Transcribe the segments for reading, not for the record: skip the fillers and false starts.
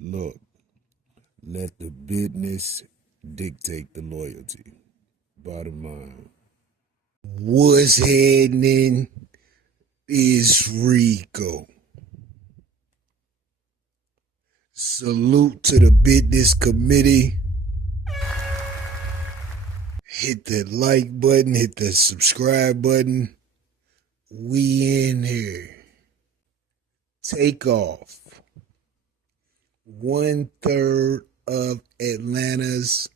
Look, let the business dictate the loyalty. Bottom line. What's happening is Rico. Salute to the business committee. Hit that like button, hit that subscribe button. We in here. Take off. 1/3 of Atlanta's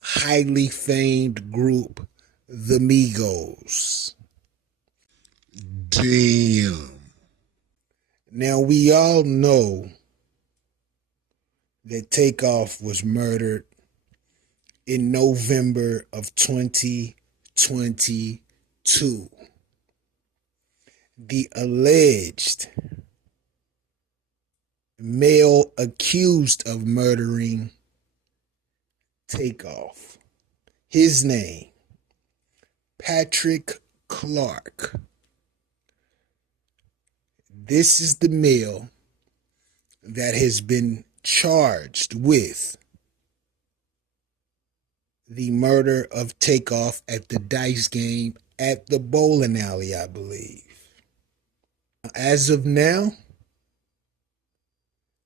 highly famed group, the Migos. Damn. Now we all know that Takeoff was murdered in November of 2022. The alleged male accused of murdering Takeoff, his name, Patrick Clark. This is the male that has been charged with the murder of Takeoff at the dice game at the bowling alley, I believe. As of now,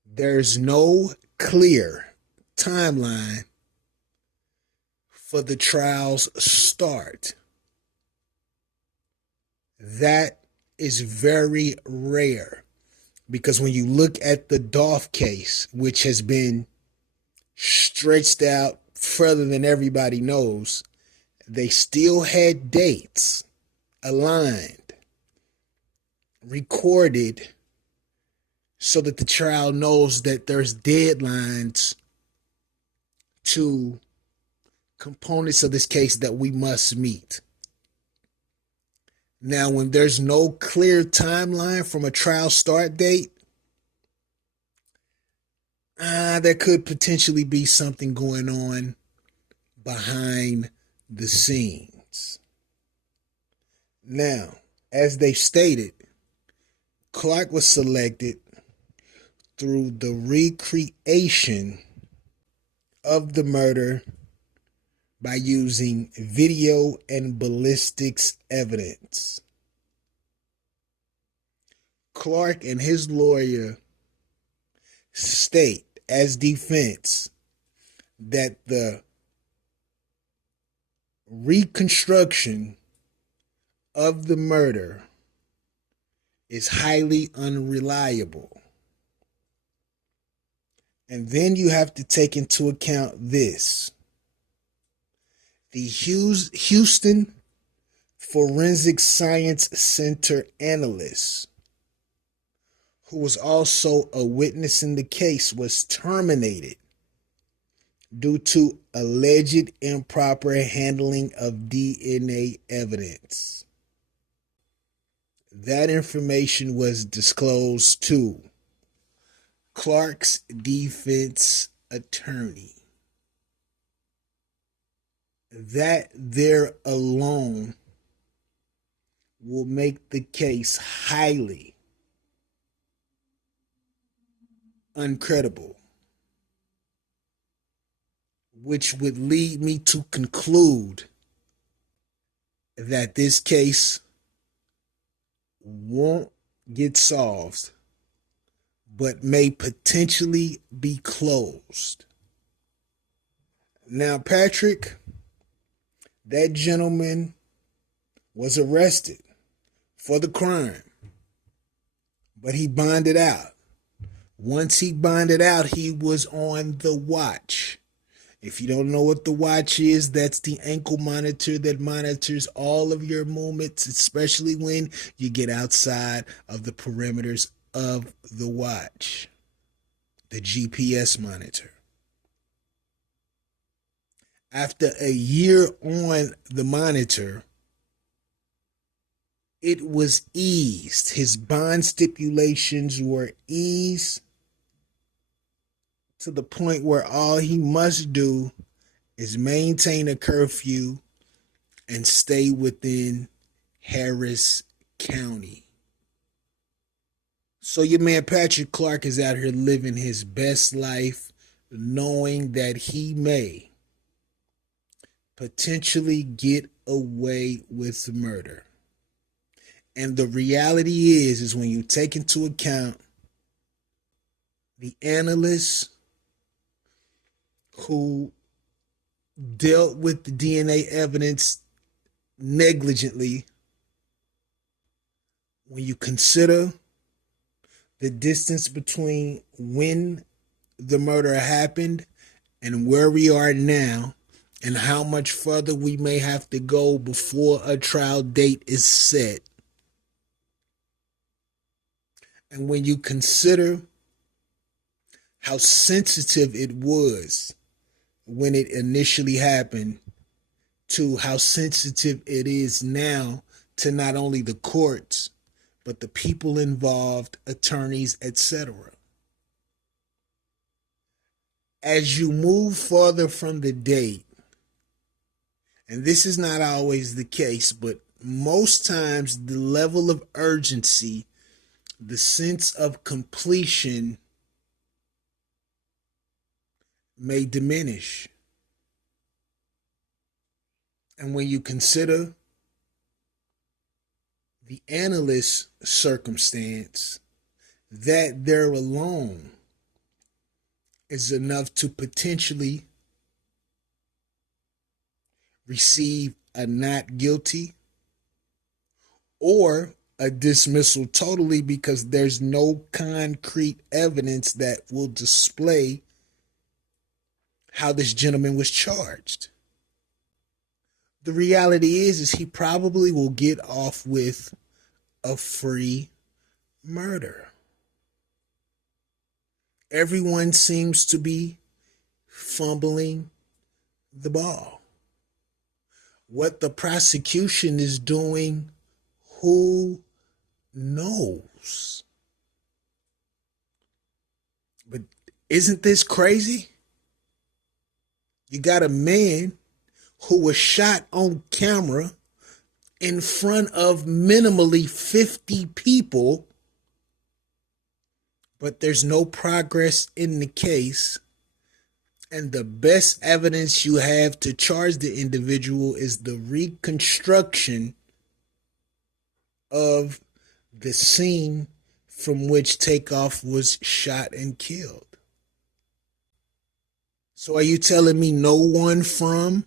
there's no clear timeline for the trial's start. That is very rare because when you look at the Dolph case, which has been stretched out further than everybody knows, they still had dates aligned, recorded, so that the trial knows that there's deadlines to components of this case that we must meet. Now, when there's no clear timeline from a trial start date, there could potentially be something going on behind the scenes. Now, as they stated, Clark was selected through the recreation of the murder by using video and ballistics evidence. Clark and his lawyer state as defense that the reconstruction of the murder is highly unreliable. And then you have to take into account this. The Houston Forensic Science Center analyst, who was also a witness in the case, was terminated due to alleged improper handling of DNA evidence. That information was disclosed to Clark's defense attorney. That there alone will make the case highly uncredible, which would lead me to conclude that this case won't get solved, but may potentially be closed. Now, Patrick, that gentleman was arrested for the crime, but he bonded out. Once he bonded out, he was on the watch. If you don't know what the watch is, that's the ankle monitor that monitors all of your movements, especially when you get outside of the perimeters of the watch, the GPS monitor. After a year on the monitor, it was eased. His bond stipulations were eased to the point where all he must do is maintain a curfew and stay within Harris County. So your man Patrick Clark is out here living his best life, knowing that he may potentially get away with murder. And the reality is when you take into account the analysts who dealt with the DNA evidence negligently, when you consider the distance between when the murder happened and where we are now, and how much further we may have to go before a trial date is set, and when you consider how sensitive it was when it initially happened to how sensitive it is now to not only the courts, but the people involved, attorneys, etc. As you move further from the date, and this is not always the case, but most times the level of urgency, the sense of completion may diminish. And when you consider the analyst's circumstance, that there alone is enough to potentially receive a not guilty or a dismissal totally, because there's no concrete evidence that will display how this gentleman was charged. The reality is he probably will get off with a free murder. Everyone seems to be fumbling the ball. What the prosecution is doing, who knows? But isn't this crazy? You got a man who was shot on camera in front of minimally 50 people, but there's no progress in the case. And the best evidence you have to charge the individual is the reconstruction of the scene from which Takeoff was shot and killed. So are you telling me no one from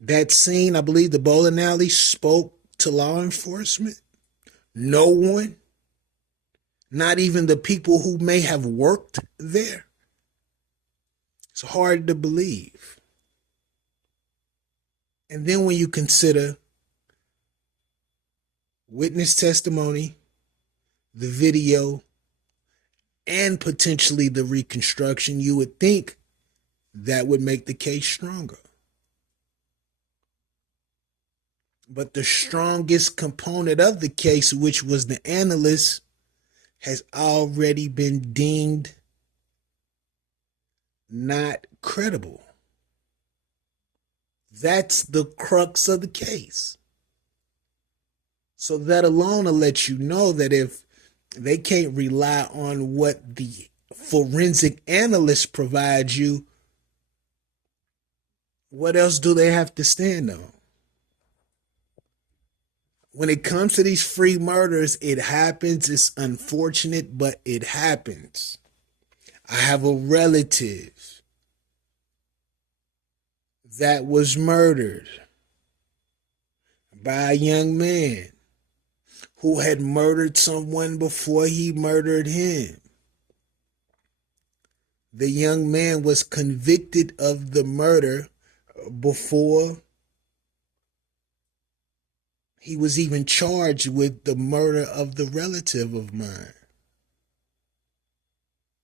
that scene, I believe the bowling alley, spoke to law enforcement? No one? Not even the people who may have worked there? It's hard to believe. And then when you consider witness testimony, the video, and potentially the reconstruction, you would think that would make the case stronger. But the strongest component of the case, which was the analyst, has already been deemed not credible. That's the crux of the case. So that alone will let you know that if they can't rely on what the forensic analyst provides you, what else do they have to stand on? When it comes to these free murders, it happens. It's unfortunate, but it happens. I have a relative that was murdered by a young man who had murdered someone before he murdered him. The young man was convicted of the murder before he was even charged with the murder of the relative of mine.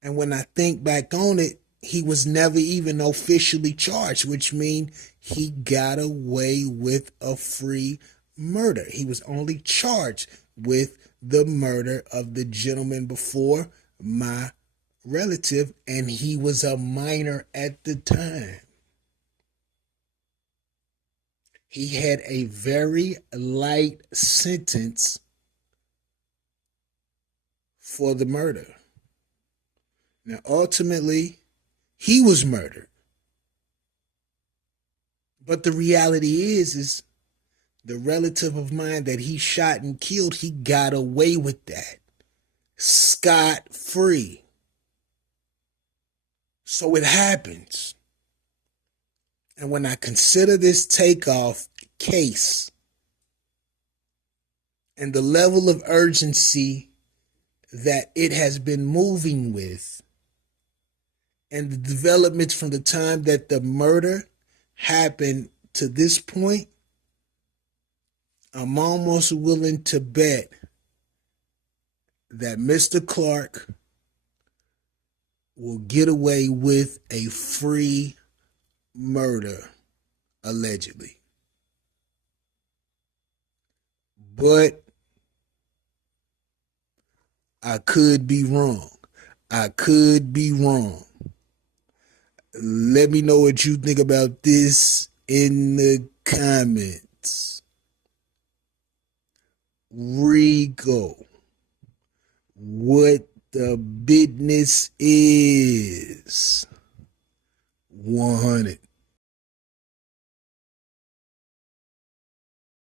And when I think back on it, he was never even officially charged, which means he got away with a free murder. He was only charged with the murder of the gentleman before my relative, and he was a minor at the time. He had a very light sentence for the murder. Now, ultimately, he was murdered. But the reality is the relative of mine that he shot and killed, he got away with that. Scot free. So it happens. And when I consider this takeoff case and the level of urgency that it has been moving with, and the developments from the time that the murder happened to this point, I'm almost willing to bet that Mr. Clark will get away with a free murder, allegedly. But I could be wrong. I could be wrong. Let me know what you think about this in the comments. Rico, what the business is. 100.